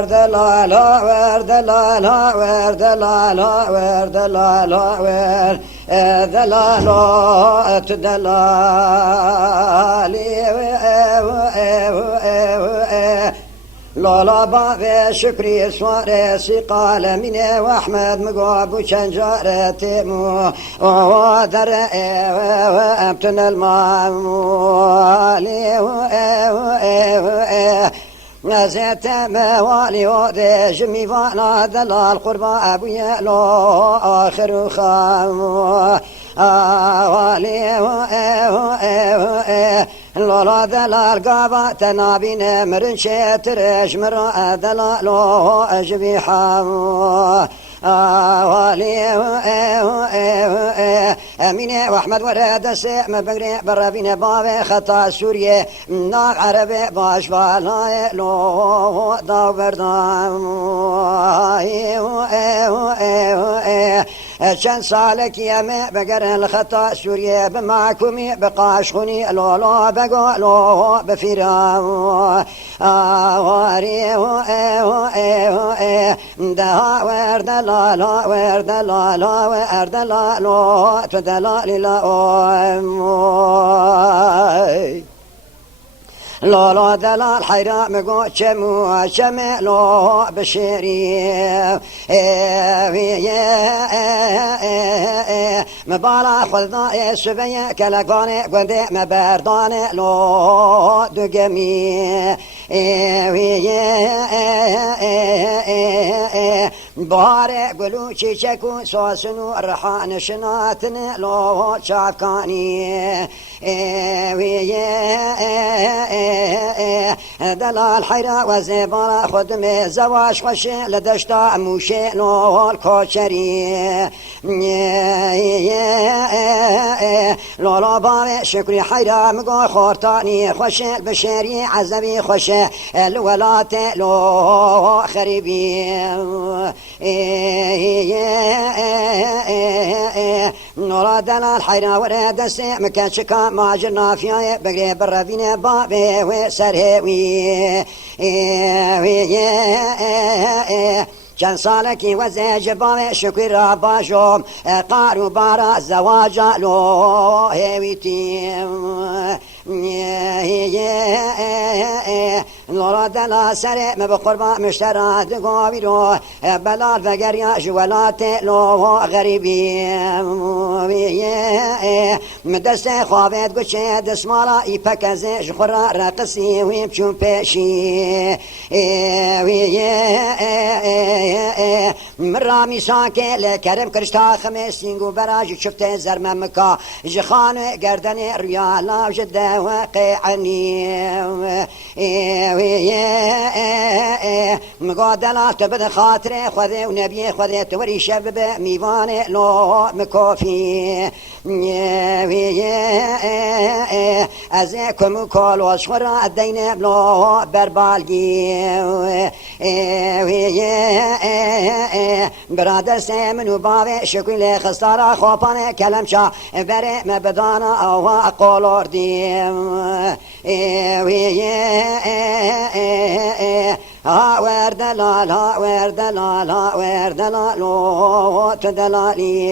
ورد لا لا ورد لا لا ورد لا لا ورد لا لا ورد لا لا تدلالي لالا باب شكري سوارسي قال مني واحمد مقاب وشنجار تيمو ودر وابتن المالي نزيت موالي وديش ميوانا دلال قربا ابويا لو اخر خامو والي لولا دلال قابا تنابين مرنشي ترش مرا دلالو اجبي حامو والي امينه واحمد ورد سيم بقري برابين باب خطا سوريا ناق عربي باش فالاي لو دا بردام چند سالك يا بقر الخطا سوريا بمعكمي بقاش خوني لولا بقولو بفيرام واري ده ورد لا لا ورد لا لا ورد لا لا تدلال لا لالا دلال حيرام قوشمو شملو بشيري مبالا خلنا سبيا كلاقاني قندي مبرداني لو دقمي باري قلو شيشكو سوسنو رحان شناتن لو شافكاني دلال حيرا وزبارا خدمي زواج خوشي لدشتا موشي لو الكوشري لولا باري شكري حيرا مقو خورتاني خوشي البشري عزبي خوشي الولات لو خريبي نورا دلال حيرا ورد السيم كاشكا ماجرنا فيها بقري برابين بابي وسرهوي چند سالکی وزج بابي شكر باشوم قارو بارا زواجا لو هويتيم نورا دلا سري ما بقربا مشترى دقابيرو بلال فقريا جولات لو غريبي مدرس خوابت قشي دسمالا يبكز جخرا رقصي ويمشون بشي مرامي ساكي لكرم كرشتا خمسينغو براج شفت زرم مكا جخان قردني ريالا وجده واقعني مقادلة تبد خاطري خذي ونبي خذي توري شبب ميواني لو مكوفي ازيكم كل وشورا الدين بلو بربالجي برادر سيمن وبابي شكل خسارة خوبان كلمشا بري مبدانا او قولور ديم ورد لا لا ورد لا لا ورد لا لو تدلالي